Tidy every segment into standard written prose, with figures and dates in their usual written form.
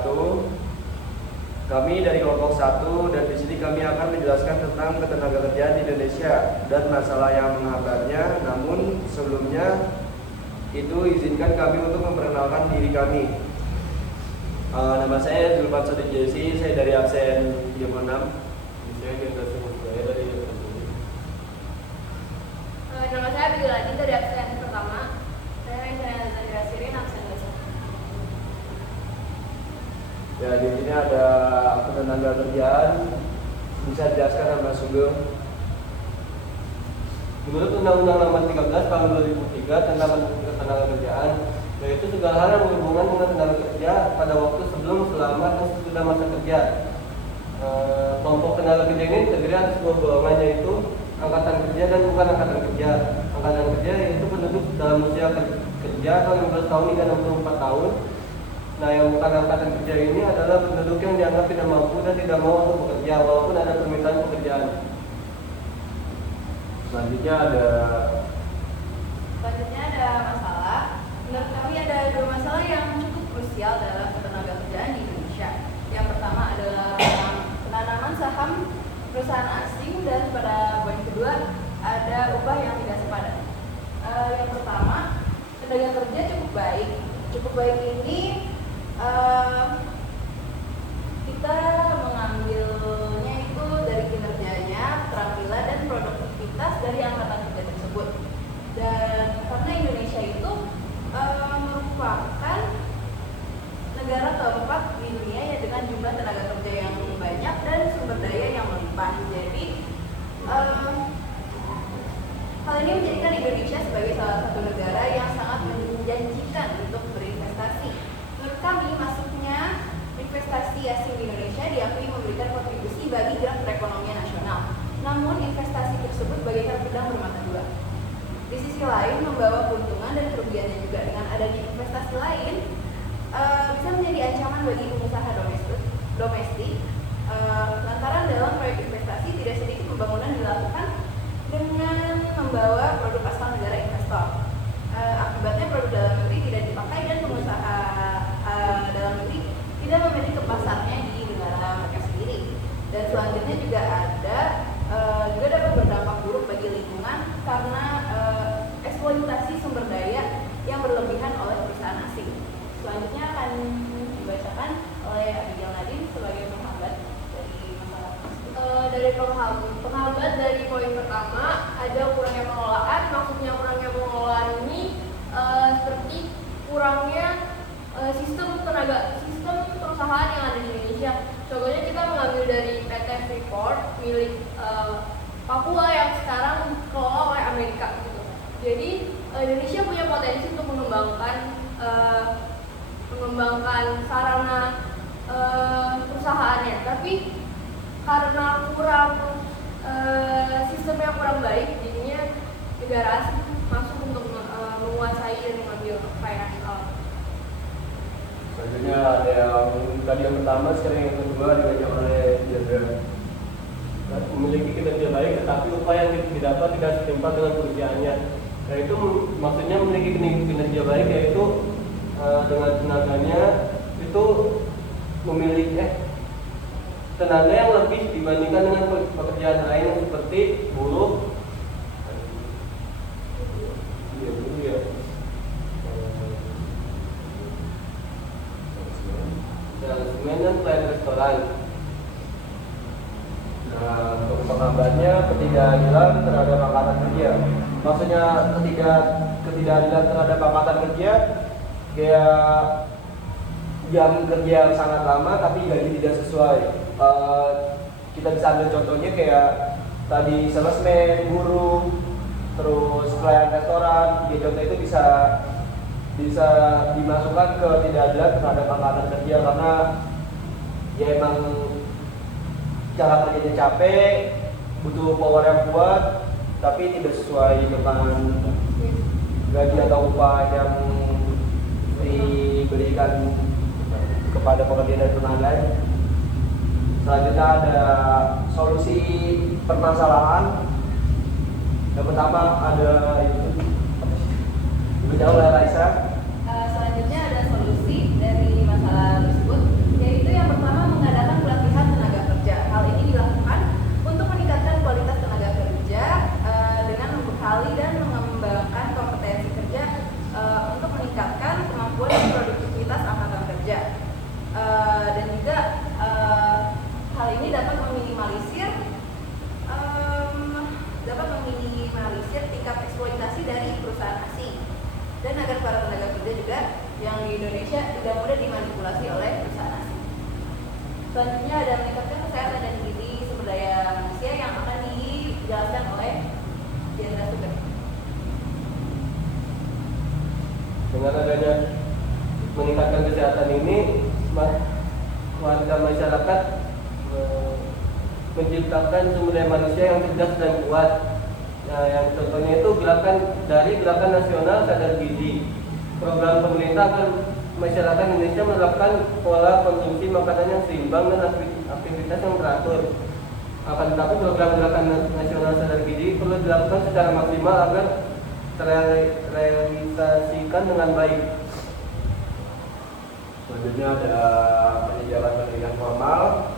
wabarakatuh. Kami dari kelompok 1 dan di sini kami akan menjelaskan tentang ketenagakerjaan di Indonesia dan masalah yang menghambatnya. Namun sebelumnya itu izinkan kami untuk memperkenalkan diri kami. Nama saya Zulfan Sodik Jesi, saya dari absen 36. Saya dari Nama saya Abdul Adin dari absen pertama. Saya dari Rasirin absen 21. Ya, di sini ada ketenagakerjaan. Bisa dijelaskan Mas Sugeng? Menurut Undang-Undang Nomor 13 Tahun 2003 tentang ketenagakerjaan, yaitu segala hal yang berhubungan dengan tenaga kerja pada waktu sebelum, selama, dan sesudah masa kerja. Kelompok tenaga kerja ini terdiri atas dua golongan, yaitu angkatan kerja dan bukan angkatan kerja. Angkatan kerja yaitu penduduk dalam usia kerja atau 15 tahun hingga 64 tahun. Nah, yang bukan angkatan kerja ini adalah penduduk yang dianggap tidak mampu dan tidak mau untuk bekerja walaupun ada permintaan pekerjaan. Selanjutnya ada masalah. Menurut kami ada dua masalah yang cukup krusial dalam ketenagakerjaan di Indonesia. Yang pertama adalah penanaman saham perusahaan asing, dan pada poin kedua ada upah yang tidak sepadan. Yang pertama, tenaga kerja cukup baik. Cukup baik ini kita mengambilnya itu dari kinerjanya, keterampilan dan produktivitas dari angkatan kerja tersebut. Dan karena Indonesia itu merupakan negara keempat di dunia yang dengan jumlah tenaga kerja yang banyak dan sumber daya yang melimpah. Jadi hal ini menjadikan Indonesia sebagai salah satu negara yang sangat menjanjikan untuk berinvestasi. Menurut kami, masuknya investasi asing di Indonesia diakui memberikan kontribusi bagi gerak perekonomian nasional. Namun investasi tersebut bagaikan pedang bermata dua. Di sisi lain membawa keuntungan dan kerugiannya juga. Dengan adanya investasi lain bisa menjadi ancaman bagi pengusaha domestik lantaran dalam proyek investasi tidak sedikit pembangunan dilakukan dengan membawa produk asal negara investor. Akibatnya produk dalam negeri tidak dipakai dan pengusaha dalam negeri tidak memiliki pasarnya di negara mereka sendiri. Dan selanjutnya juga dapat berdampak buruk bagi lingkungan karena eksploitasi sumber daya yang berlebihan oleh perusahaan asing. Selanjutnya akan dibacakan oleh Abigail Nadine sebagai penghambat dari masalah penghambat dari poin pertama ada kurangnya pengelolaan. Maksudnya kurangnya pengelolaan ini seperti kurangnya sistem perusahaan yang ada di Indonesia. Contohnya kita mengambil dari PT Freeport milik Papua yang sekarang dikelola oleh Amerika gitu. Jadi Indonesia punya potensi untuk mengembangkan sarana perusahaannya, tapi karena kurang sistemnya kurang baik, jadinya negara asing masuk untuk menguasai dan mengambil kekayaan alam. Selanjutnya ada yang pertama, sekarang yang kedua dibaca oleh Jendra. Memiliki kinerja baik tetapi upaya yang didapat tidak setimpal dengan pekerjaannya. Nah, itu maksudnya memiliki kinerja baik yaitu dengan tenaganya itu memiliki tenaga yang lebih dibandingkan dengan pekerjaan lain yang seperti buruh, dan pelayan restoran. Nah, untuk penghambatnya ketidakadilan terhadap angkatan kerja. Maksudnya ketidakadilan terhadap angkatan kerja, kayak jam kerja yang sangat lama tapi gaji tidak sesuai. Kita bisa ambil contohnya kayak tadi salesman, guru, terus pelayan restoran. Tiga contoh itu bisa dimasukkan ke ketidakadilan terhadap angkatan kerja karena ya emang cara kerjanya capek, butuh power yang kuat, tapi tidak sesuai dengan gaji atau upah yang diberikan kepada pekerja dan tenaga. Selanjutnya ada solusi permasalahan. Yang pertama ada itu oleh Raisa. Selanjutnya ada solusi dari masalah tersebut. dan juga hal ini dapat meminimalisir tingkat eksploitasi dari perusahaan asing dan agar para tenaga kerja juga yang di Indonesia tidak mudah dimanipulasi oleh perusahaan asing. Selanjutnya ada meningkatkan kesehatan dan gizi sumber daya manusia yang akan dijelaskan oleh Jenderal Sugeng. Dengan adanya meningkatkan kesehatan ini, warga masyarakat menciptakan sumber daya manusia yang cerdas dan kuat. Nah, yang contohnya itu gerakan nasional sadar gizi. Program pemerintah agar masyarakat Indonesia menerapkan pola konsumsi makanan yang seimbang dan aktivitas yang teratur. Akan tetapi program gerakan nasional sadar gizi perlu dilakukan secara maksimal agar terrealisasikan dengan baik. Selanjutnya ada penyediaan pendidikan formal.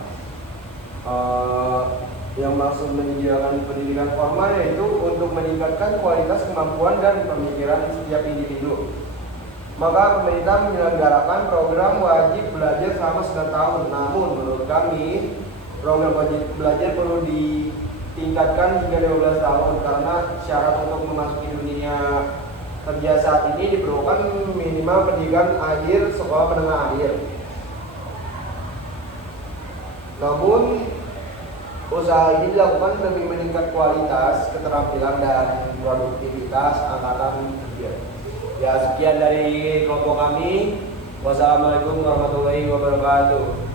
Yang maksud menyediakan pendidikan formal yaitu untuk meningkatkan kualitas kemampuan dan pemikiran setiap individu. Maka pemerintah menyelenggarakan program wajib belajar selama 9 tahun. Namun menurut kami program wajib belajar perlu ditingkatkan hingga 12 tahun karena syarat untuk memasuki dunia kerja saat ini diperlukan minimal pendidikan akhir sekolah menengah akhir. Namun usaha ini dilakukan demi meningkat kualitas, keterampilan, dan produktivitas angkatan kerja. Ya, sekian dari kelompok kami. Wassalamualaikum warahmatullahi wabarakatuh.